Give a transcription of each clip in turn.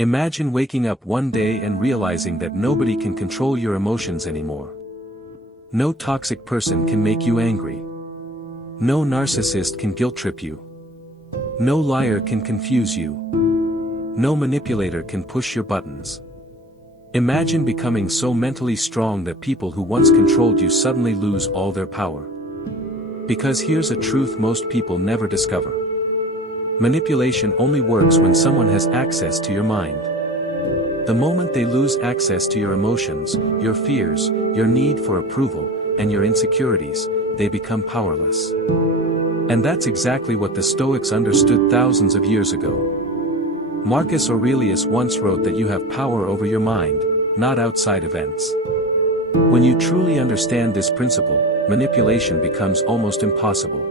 Imagine waking up one day and realizing that nobody can control your emotions anymore. No toxic person can make you angry. No narcissist can guilt-trip you. No liar can confuse you. No manipulator can push your buttons. Imagine becoming so mentally strong that people who once controlled you suddenly lose all their power. Because here's a truth most people never discover. Manipulation only works when someone has access to your mind. The moment they lose access to your emotions, your fears, your need for approval, and your insecurities, they become powerless. And that's exactly what the Stoics understood thousands of years ago. Marcus Aurelius once wrote that you have power over your mind, not outside events. When you truly understand this principle, manipulation becomes almost impossible.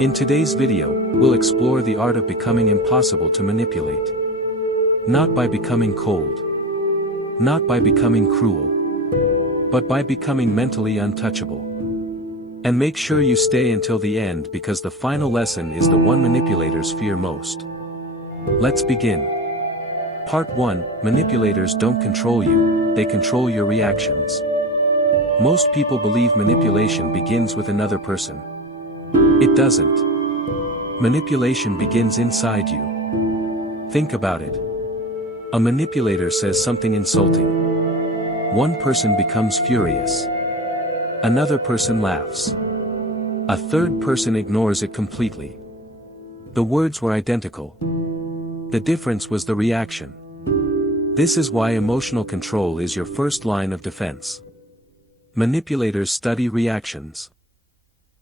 In today's video, we'll explore the art of becoming impossible to manipulate. Not by becoming cold. Not by becoming cruel. But by becoming mentally untouchable. And make sure you stay until the end because the final lesson is the one manipulators fear most. Let's begin. Part 1, Manipulators don't control you, they control your reactions. Most people believe manipulation begins with another person. It doesn't. Manipulation begins inside you. Think about it. A manipulator says something insulting. One person becomes furious. Another person laughs. A third person ignores it completely. The words were identical. The difference was the reaction. This is why emotional control is your first line of defense. Manipulators study reactions.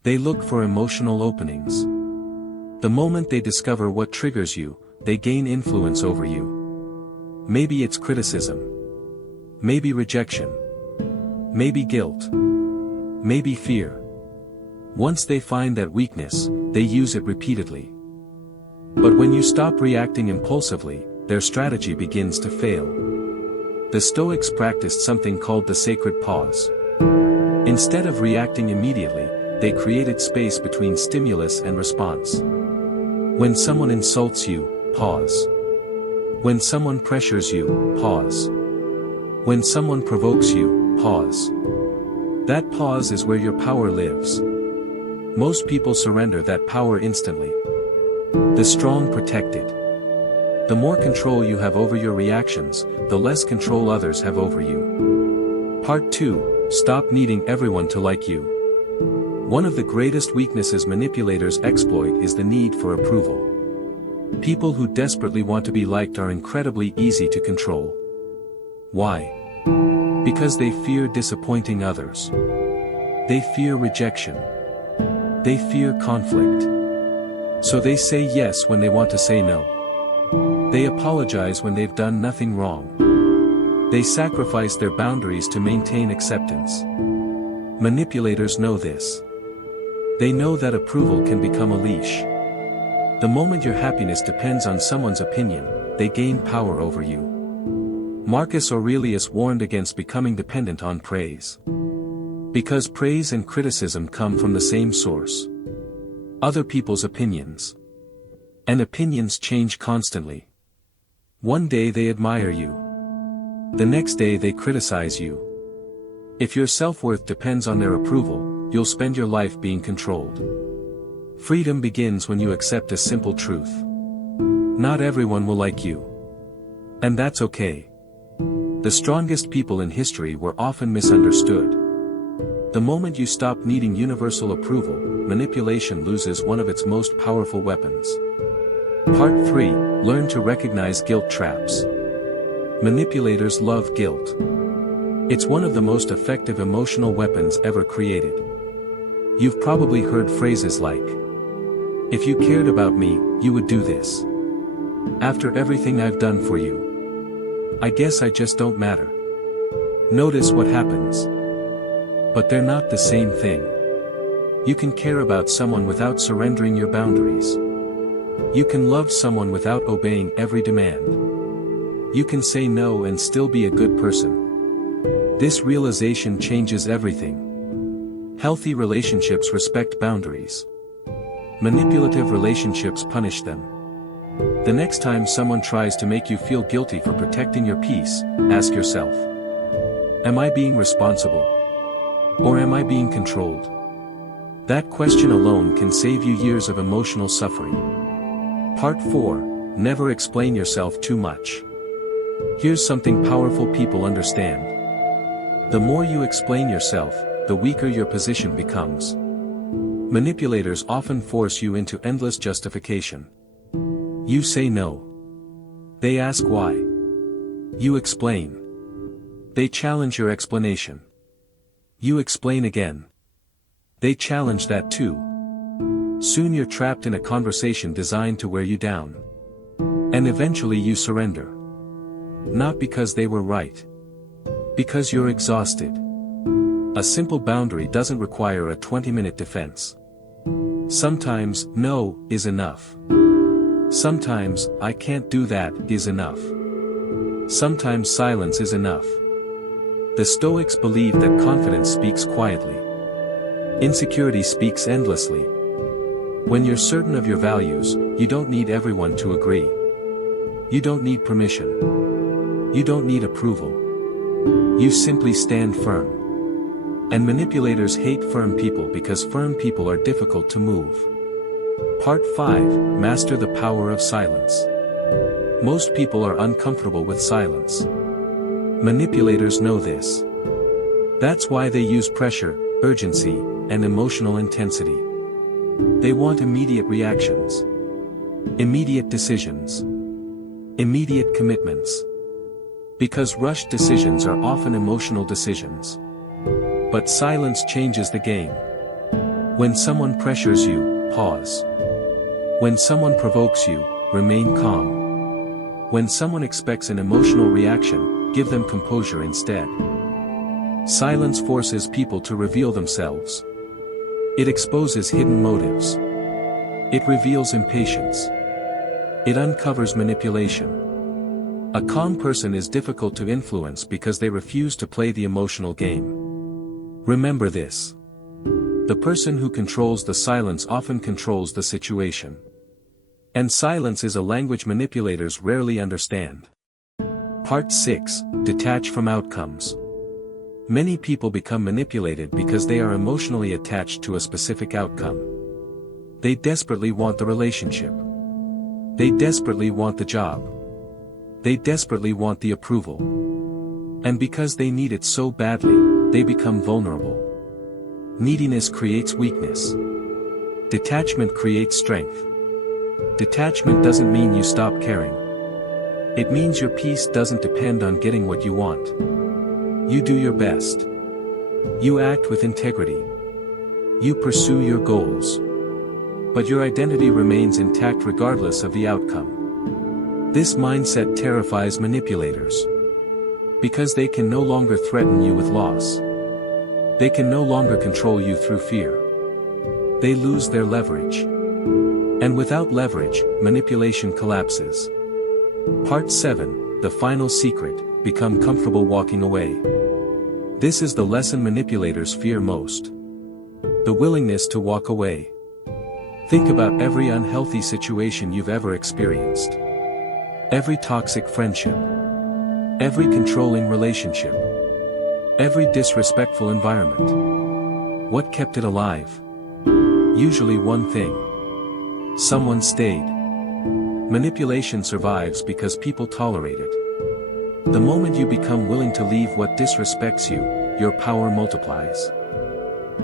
They look for emotional openings. The moment they discover what triggers you, they gain influence over you. Maybe it's criticism. Maybe rejection. Maybe guilt. Maybe fear. Once they find that weakness, they use it repeatedly. But when you stop reacting impulsively, their strategy begins to fail. The Stoics practiced something called the sacred pause. Instead of reacting immediately, they created space between stimulus and response. When someone insults you, pause. When someone pressures you, pause. When someone provokes you, pause. That pause is where your power lives. Most people surrender that power instantly. The strong protect it. The more control you have over your reactions, the less control others have over you. Part 2, Stop needing everyone to like you. One of the greatest weaknesses manipulators exploit is the need for approval. People who desperately want to be liked are incredibly easy to control. Why? Because they fear disappointing others. They fear rejection. They fear conflict. So they say yes when they want to say no. They apologize when they've done nothing wrong. They sacrifice their boundaries to maintain acceptance. Manipulators know this. They know that approval can become a leash. The moment your happiness depends on someone's opinion, they gain power over you. Marcus Aurelius warned against becoming dependent on praise. Because praise and criticism come from the same source. Other people's opinions. And opinions change constantly. One day they admire you. The next day they criticize you. If your self-worth depends on their approval, you'll spend your life being controlled. Freedom begins when you accept a simple truth. Not everyone will like you. And that's okay. The strongest people in history were often misunderstood. The moment you stop needing universal approval, manipulation loses one of its most powerful weapons. Part 3, Learn to recognize guilt traps. Manipulators love guilt. It's one of the most effective emotional weapons ever created. You've probably heard phrases like, "If you cared about me, you would do this. After everything I've done for you. I guess I just don't matter." Notice what happens. But they're not the same thing. You can care about someone without surrendering your boundaries. You can love someone without obeying every demand. You can say no and still be a good person. This realization changes everything. Healthy relationships respect boundaries. Manipulative relationships punish them. The next time someone tries to make you feel guilty for protecting your peace, ask yourself, am I being responsible? Or am I being controlled? That question alone can save you years of emotional suffering. Part 4. Never explain yourself too much. Here's something powerful people understand. The more you explain yourself, the weaker your position becomes. Manipulators often force you into endless justification. You say no. They ask why. You explain. They challenge your explanation. You explain again. They challenge that too. Soon you're trapped in a conversation designed to wear you down. And eventually you surrender. Not because they were right. Because you're exhausted. A simple boundary doesn't require a 20-minute defense. Sometimes, no, is enough. Sometimes, I can't do that, is enough. Sometimes silence is enough. The Stoics believe that confidence speaks quietly. Insecurity speaks endlessly. When you're certain of your values, you don't need everyone to agree. You don't need permission. You don't need approval. You simply stand firm. And manipulators hate firm people because firm people are difficult to move. Part 5. Master the power of silence. Most people are uncomfortable with silence. Manipulators know this. That's why they use pressure, urgency, and emotional intensity. They want immediate reactions. Immediate decisions. Immediate commitments. Because rushed decisions are often emotional decisions. But silence changes the game. When someone pressures you, pause. When someone provokes you, remain calm. When someone expects an emotional reaction, give them composure instead. Silence forces people to reveal themselves. It exposes hidden motives. It reveals impatience. It uncovers manipulation. A calm person is difficult to influence because they refuse to play the emotional game. Remember this. The person who controls the silence often controls the situation. And silence is a language manipulators rarely understand. Part 6. Detach from outcomes. Many people become manipulated because they are emotionally attached to a specific outcome. They desperately want the relationship. They desperately want the job. They desperately want the approval. And because they need it so badly, they become vulnerable. Neediness creates weakness. Detachment creates strength. Detachment doesn't mean you stop caring. It means your peace doesn't depend on getting what you want. You do your best. You act with integrity. You pursue your goals. But your identity remains intact regardless of the outcome. This mindset terrifies manipulators. Because they can no longer threaten you with loss. They can no longer control you through fear. They lose their leverage. And without leverage, manipulation collapses. Part 7. The final secret. Become comfortable walking away. This is the lesson manipulators fear most. The willingness to walk away. Think about every unhealthy situation you've ever experienced. Every toxic friendship. Every controlling relationship. Every disrespectful environment. What kept it alive? Usually one thing. Someone stayed. Manipulation survives because people tolerate it. The moment you become willing to leave what disrespects you, your power multiplies.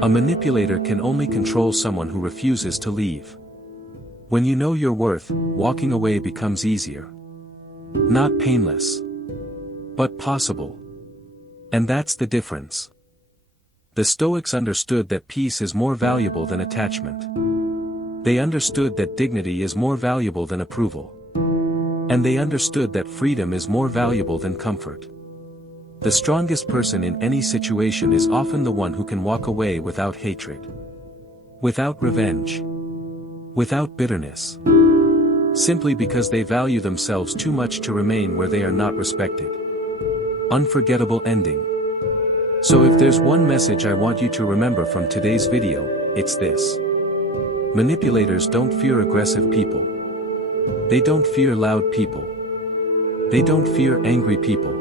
A manipulator can only control someone who refuses to leave. When you know your worth, walking away becomes easier. Not painless. But possible. And that's the difference. The Stoics understood that peace is more valuable than attachment. They understood that dignity is more valuable than approval. And they understood that freedom is more valuable than comfort. The strongest person in any situation is often the one who can walk away without hatred. Without revenge. Without bitterness. Simply because they value themselves too much to remain where they are not respected. Unforgettable ending. So if there's one message I want you to remember from today's video, it's this. Manipulators don't fear aggressive people. They don't fear loud people. They don't fear angry people.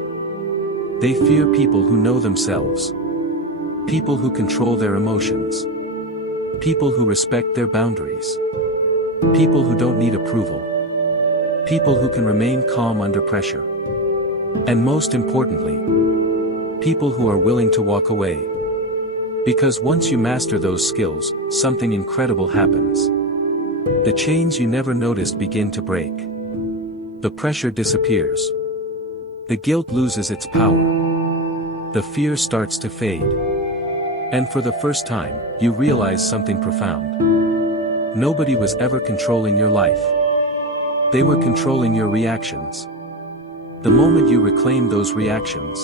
They fear people who know themselves. People who control their emotions. People who respect their boundaries. People who don't need approval. People who can remain calm under pressure. And most importantly, people who are willing to walk away. Because once you master those skills, something incredible happens. The chains you never noticed begin to break. The pressure disappears. The guilt loses its power. The fear starts to fade. And for the first time, you realize something profound. Nobody was ever controlling your life. They were controlling your reactions. The moment you reclaim those reactions,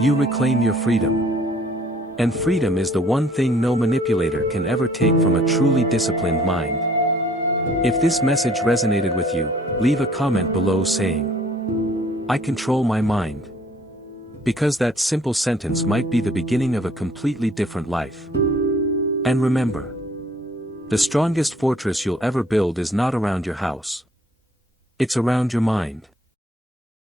you reclaim your freedom. And freedom is the one thing no manipulator can ever take from a truly disciplined mind. If this message resonated with you, leave a comment below saying, "I control my mind." Because that simple sentence might be the beginning of a completely different life. And remember, the strongest fortress you'll ever build is not around your house. It's around your mind.